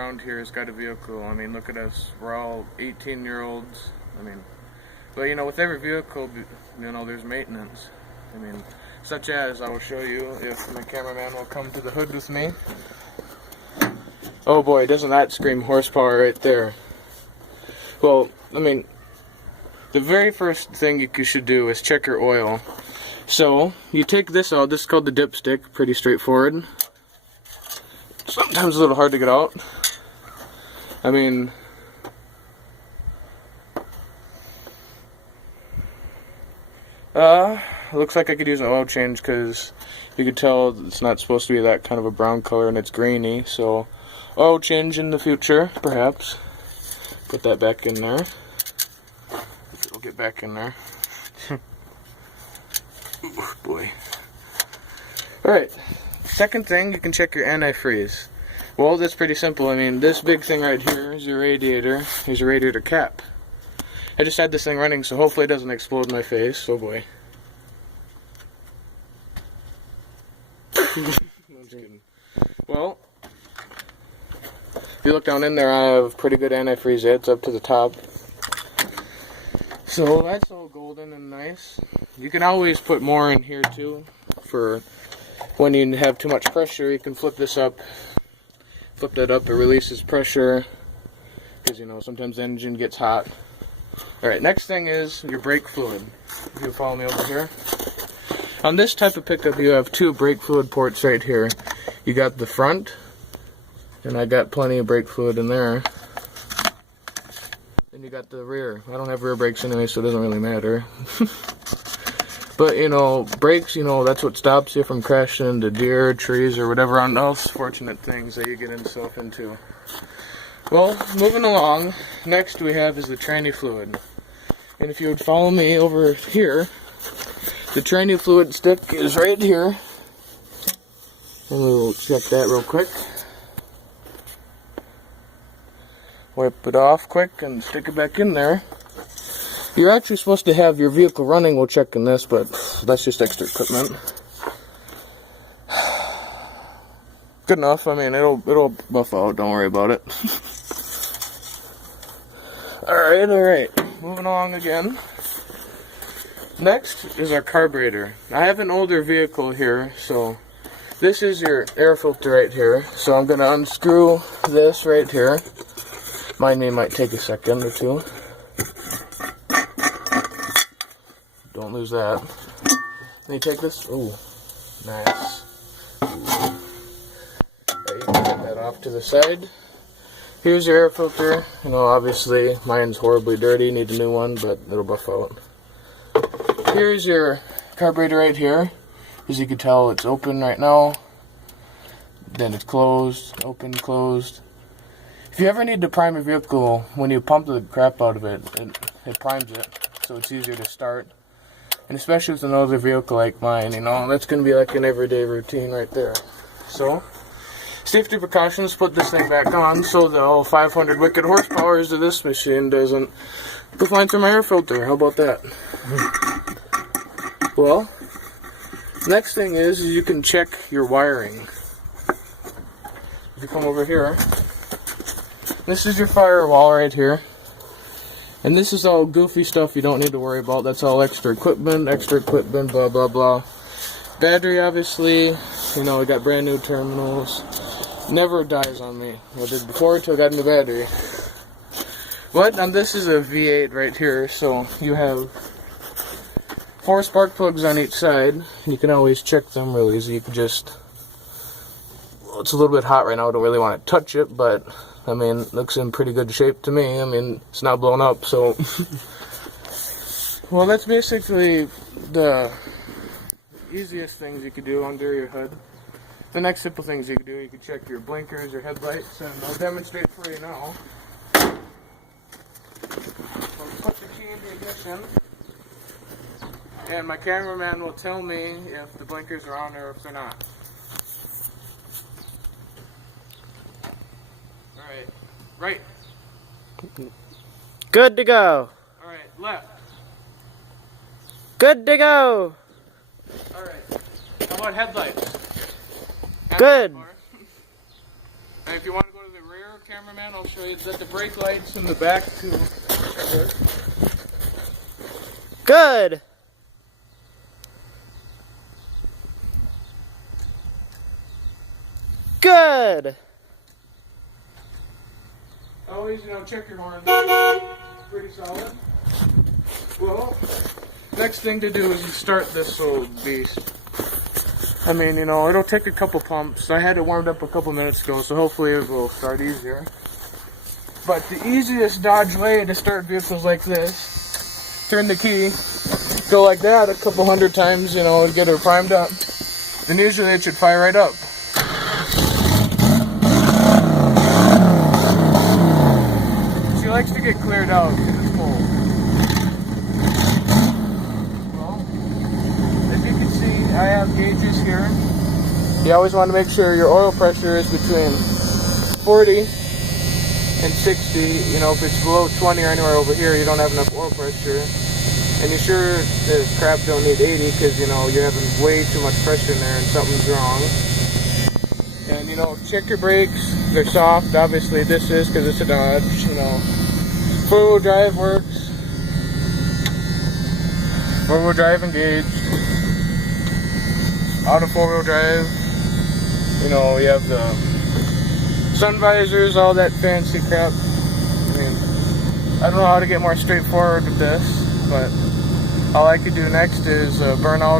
around here has got a vehicle. I mean, look at us. We're all 18-year-olds. I mean, but you know, with every vehicle, you know, there's maintenance. I mean, such as, I will show you if my cameraman will come to the hood with me. Oh boy, doesn't that scream horsepower right there. Well, I mean, the very first thing you should do is check your oil. So, you take this out. This is called the dipstick. Pretty straightforward. Sometimes a little hard to get out. I mean, looks like I could use an oil change because you could tell it's not supposed to be that kind of a brown color and it's grainy. So, oil change in the future, perhaps. Put that back in there. It'll get back in there. Ooh, boy. Alright, second thing, you can check your antifreeze. Well, that's pretty simple. I mean, this big thing right here is your radiator. Here's your radiator cap. I just had this thing running, so hopefully it doesn't explode in my face. Oh boy. No, I'm just kidding. Well, if you look down in there, I have pretty good antifreeze. It's up to the top. So that's all golden and nice. You can always put more in here too. For when you have too much pressure, you can flip this up. Flip that up, it releases pressure. Because, you know, sometimes the engine gets hot. Alright, next thing is your brake fluid. If you follow me over here. On this type of pickup, you have two brake fluid ports right here. You got the front, and I got plenty of brake fluid in there. Then you got the rear. I don't have rear brakes anyway, so it doesn't really matter. But, you know, brakes, you know, that's what stops you from crashing into deer, trees, or whatever else fortunate things that you get yourself into. Well, moving along, next we have is the tranny fluid. And if you would follow me over here, the tranny fluid stick is right here. And we'll check that real quick. Wipe it off quick and stick it back in there. You're actually supposed to have your vehicle running while checking this, but that's just extra equipment. Good enough. I mean, it'll buff out. Don't worry about it. Alright. Moving along again. Next is our carburetor. I have an older vehicle here, so this is your air filter right here. So I'm going to unscrew this right here. Mind me, it might take a second or two. Don't lose that. Then you take this. Ooh, nice. Right, you can get that off to the side. Here's your air filter. You know, obviously mine's horribly dirty. Need a new one, but it'll buff out. Here's your carburetor right here. As you can tell, it's open right now. Then it's closed. Open, closed. If you ever need to prime your vehicle, when you pump the crap out of it, it primes it, so it's easier to start. And especially with an older vehicle like mine, you know, that's going to be like an everyday routine right there. So, safety precautions, put this thing back on so the all 500 wicked horsepower of this machine doesn't go flying through my air filter. How about that? Well, next thing is you can check your wiring. If you come over here, this is your firewall right here. And this is all goofy stuff you don't need to worry about. That's all extra equipment, blah, blah, blah. Battery, obviously, you know, I got brand new terminals. Never dies on me. I did before until I got a new battery. But, and this is a V8 right here, so you have 4 spark plugs on each side. You can always check them real easy. You can just, well, it's a little bit hot right now. I don't really want to touch it, but I mean, it looks in pretty good shape to me. I mean, it's not blown up, so. Well, that's basically the easiest things you could do under your hood. The next simple things you could do, you could check your blinkers, your headlights, and I'll demonstrate for you now. I'll put the key in the ignition, and my cameraman will tell me if the blinkers are on or if they're not. Alright, right. Good to go. Alright, left. Good to go. Alright, how about headlights? Good. And if you want to go to the rear, cameraman, I'll show you that the brake lights in the back too. Good. Good. Always, check your horn. Pretty solid. Well, next thing to do is you start this old beast. I mean, it'll take a couple pumps. I had it warmed up a couple minutes ago, so hopefully it will start easier. But the easiest Dodge way to start vehicles like this, turn the key, go like that a couple hundred times, and get her primed up. Then usually it should fire right up. She likes to get cleared out because it's cold. Well, as you can see, I have gauges here. You always want to make sure your oil pressure is between 40 and 60. If it's below 20 or anywhere over here, you don't have enough oil pressure. And you're sure the crap don't need 80 because, you're having way too much pressure in there and something's wrong. And, check your brakes. They're soft. Obviously, this is because it's a Dodge, Four-wheel drive works. Four-wheel drive engaged. Auto four-wheel drive. You have the sun visors, all that fancy crap. I don't know how to get more straightforward with this, but all I could do next is burn out